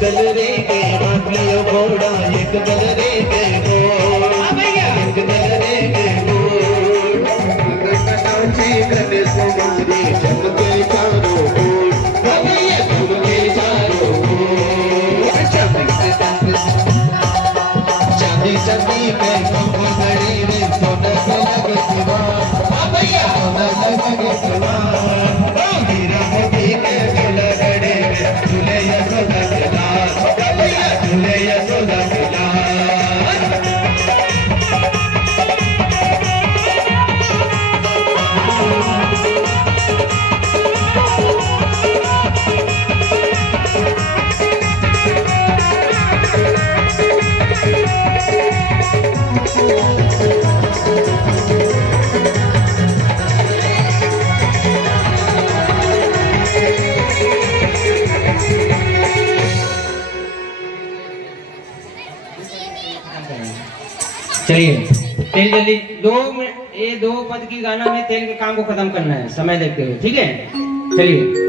गल रे के बागियो घोड़ा एक गल रे के घोड़ एक गल रे के घोड़ नाची गले कुमारी चमके चारों ओर भैया चमके चारों ओर चांदी चांदी के कमर घड़ी में सोना लगे दीवार भैया सोना लगे दीवार हीरा मोती के गला घड़ी में झूले यशोदा के लाल भैया झूले यशोदा के लाल। चलिए तेल जल्दी ये 2 पद की गाना में तेल के काम को खत्म करना है समय देखते हुए, ठीक है? चलिए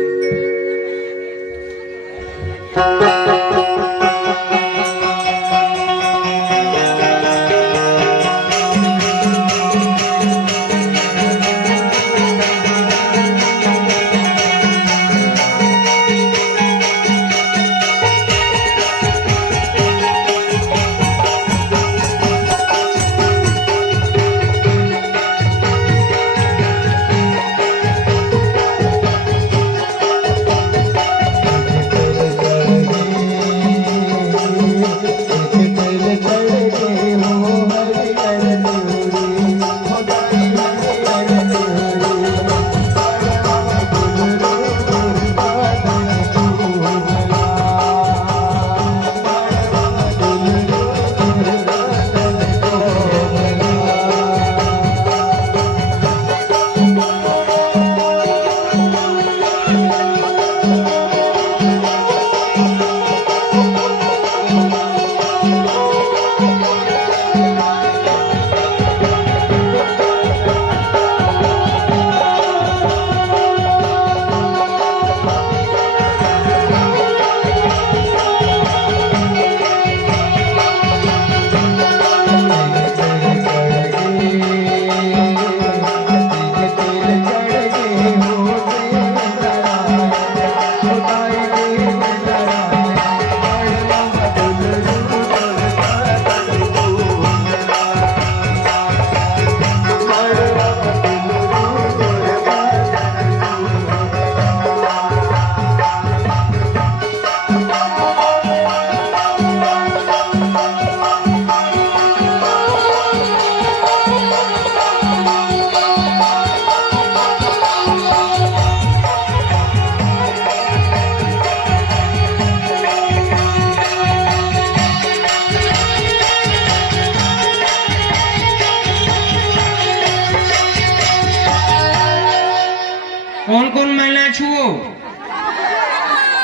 कौन कौन महिला छुओ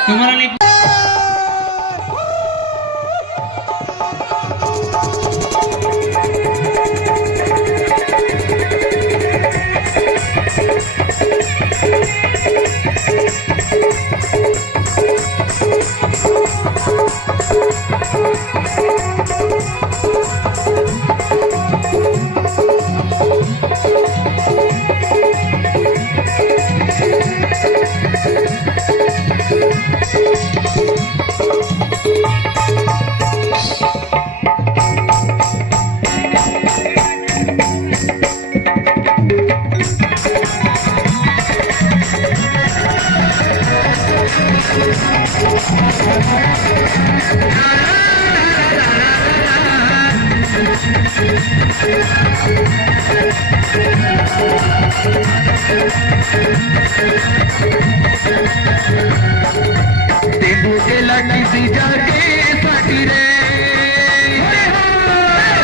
तुम्हारा नहीं तेंदू के लाठी सी जाके साटी रे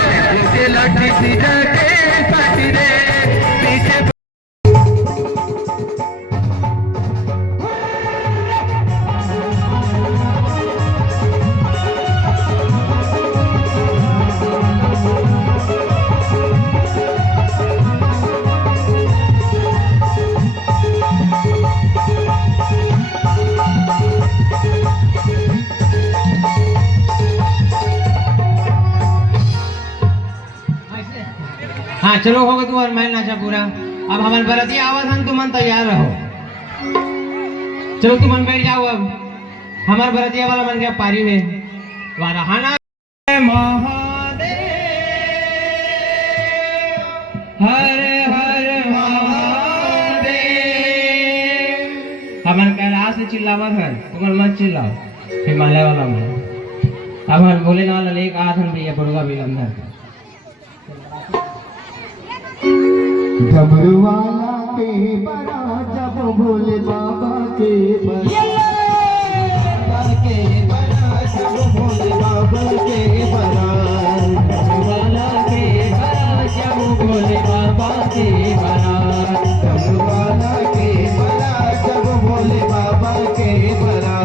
तेंदू के लाठी सी जाके साटी रे पीछे हाँ चलो हो गए तू और मैं नाचा पूरा। अब हमारे बरती आवाज हम तुम तैयार रहो। चलो तुम बैठ जाओ। अब हमारे बरतिया वाला बन गया पारी में वाराहाना महादेव हर हर महादेव। हमारे कैलाश से चिल्लावत है तुम मत चिल्लाओ हिमालय वाला में। अब हम बोले ना वाला एक आधन भैया बुर्गा भी लंधर डमरू वाला के बड़ा जब भोले बाबा के बड़ा के बड़ा जब भोले बाबा के बड़ा डमरू वाला के बड़ा जब भोले बाबा के बड़ा डमरू वाला के बड़ा जब भोले बाबा के बड़ा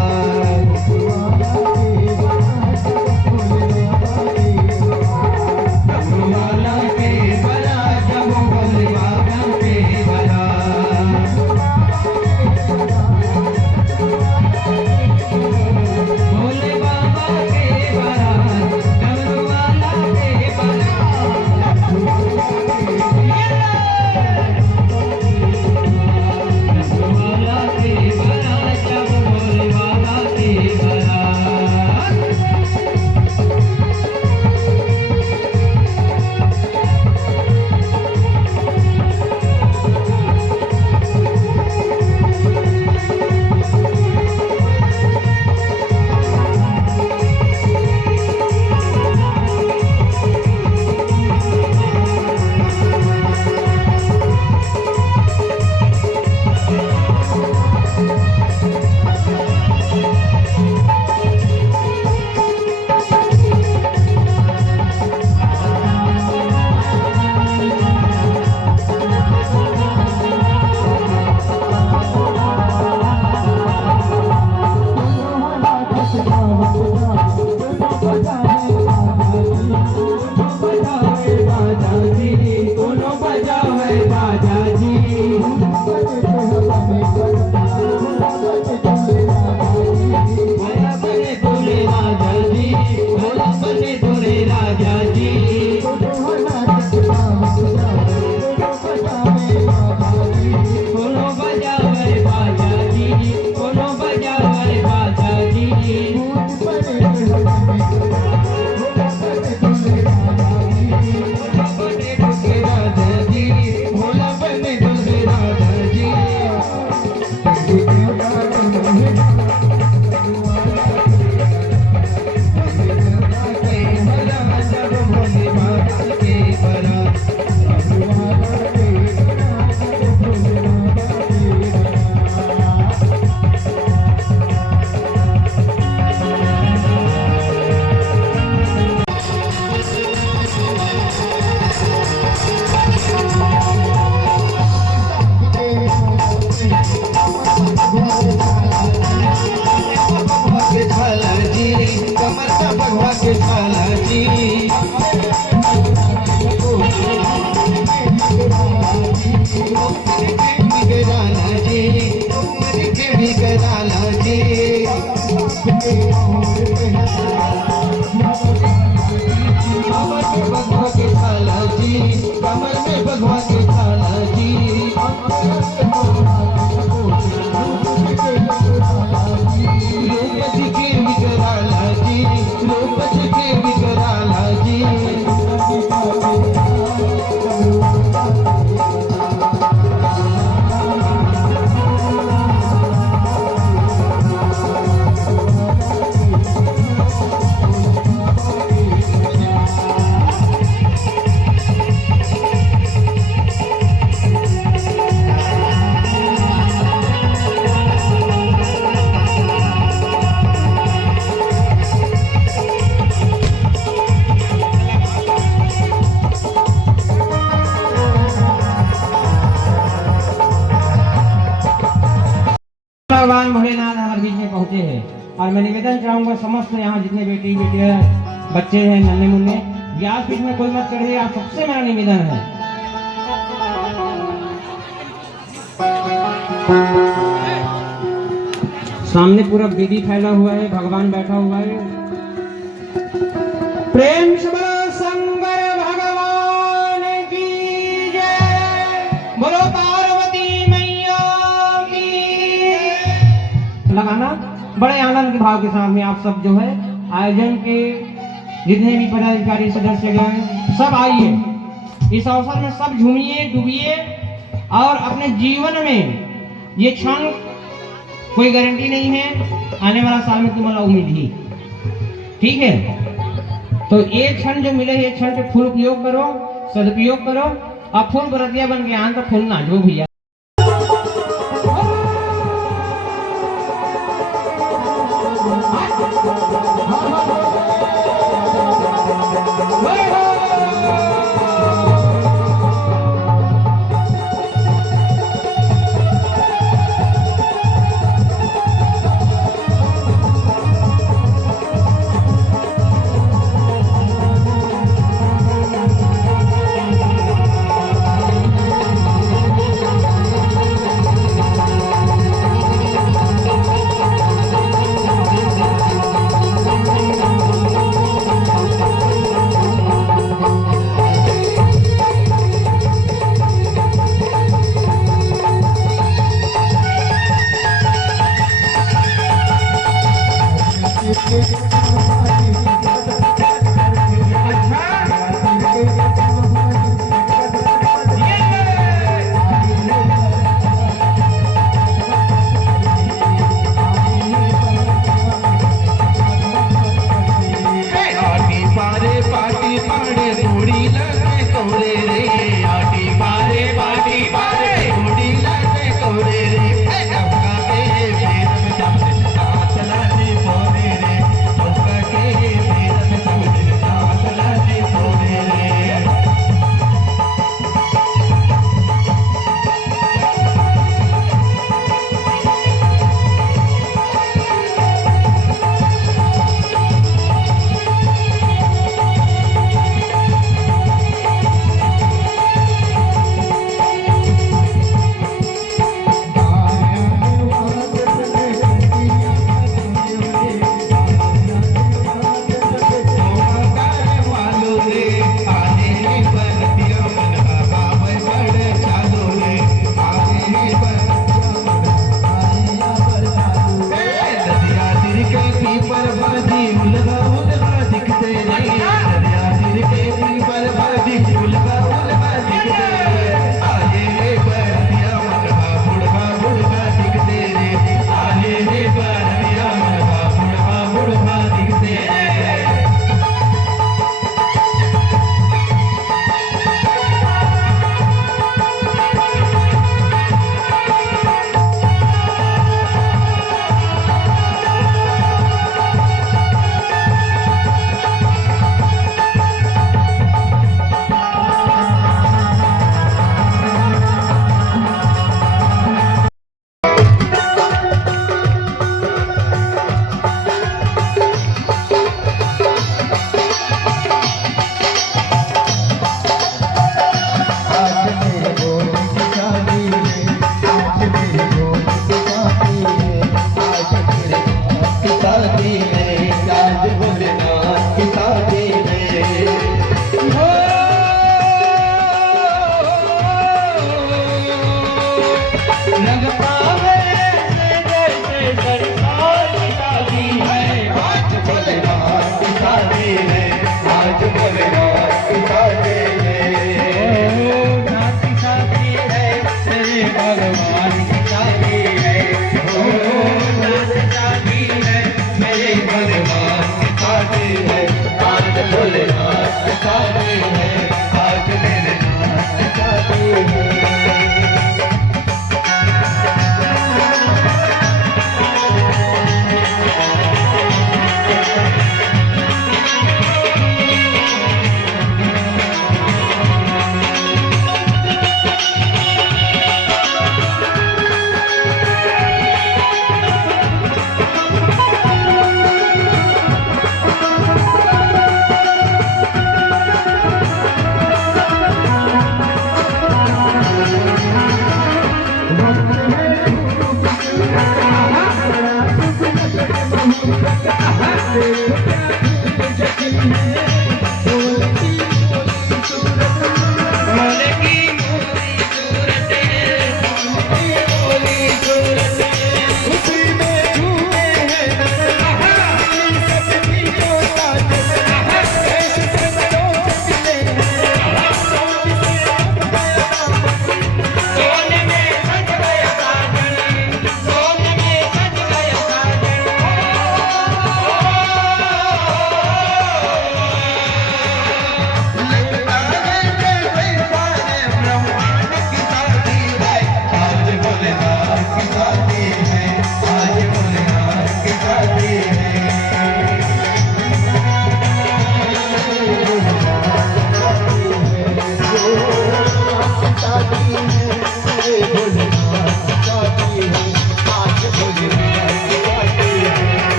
भगवान भोलेनाथ हमारे बीच में पहुंचे हैं और मैं निवेदन चाहूंगा समस्त यहाँ जितने बेटी बेटियां बच्चे हैं नन्हे मुन्ने व्यास पीठ में कोई मत चढ़े। आप सबसे मेरा निवेदन है सामने पूरा वेदी फैला हुआ है भगवान बैठा हुआ है। प्रेम से बोलो शंकर भगवान की बोलो पार्वती मैया की। लगाना बड़े आनंद के भाव के साथ में आप सब जो है आयोजन के जितने भी पदाधिकारी सदस्य गए सब आइए। इस अवसर में सब झूमिए डूबिए और अपने जीवन में ये क्षण कोई गारंटी नहीं है, आने वाला साल में तुम्हारा उम्मीद ही, ठीक है। तो ये क्षण जो मिले ये क्षण के फुल उपयोग करो, सदुपयोग करो और फूल बरतिया बन के आन तो फूल नाचो भैया।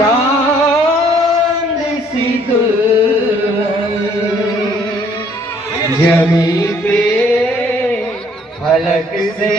चांद सी दुल्हन जमी पे फलक से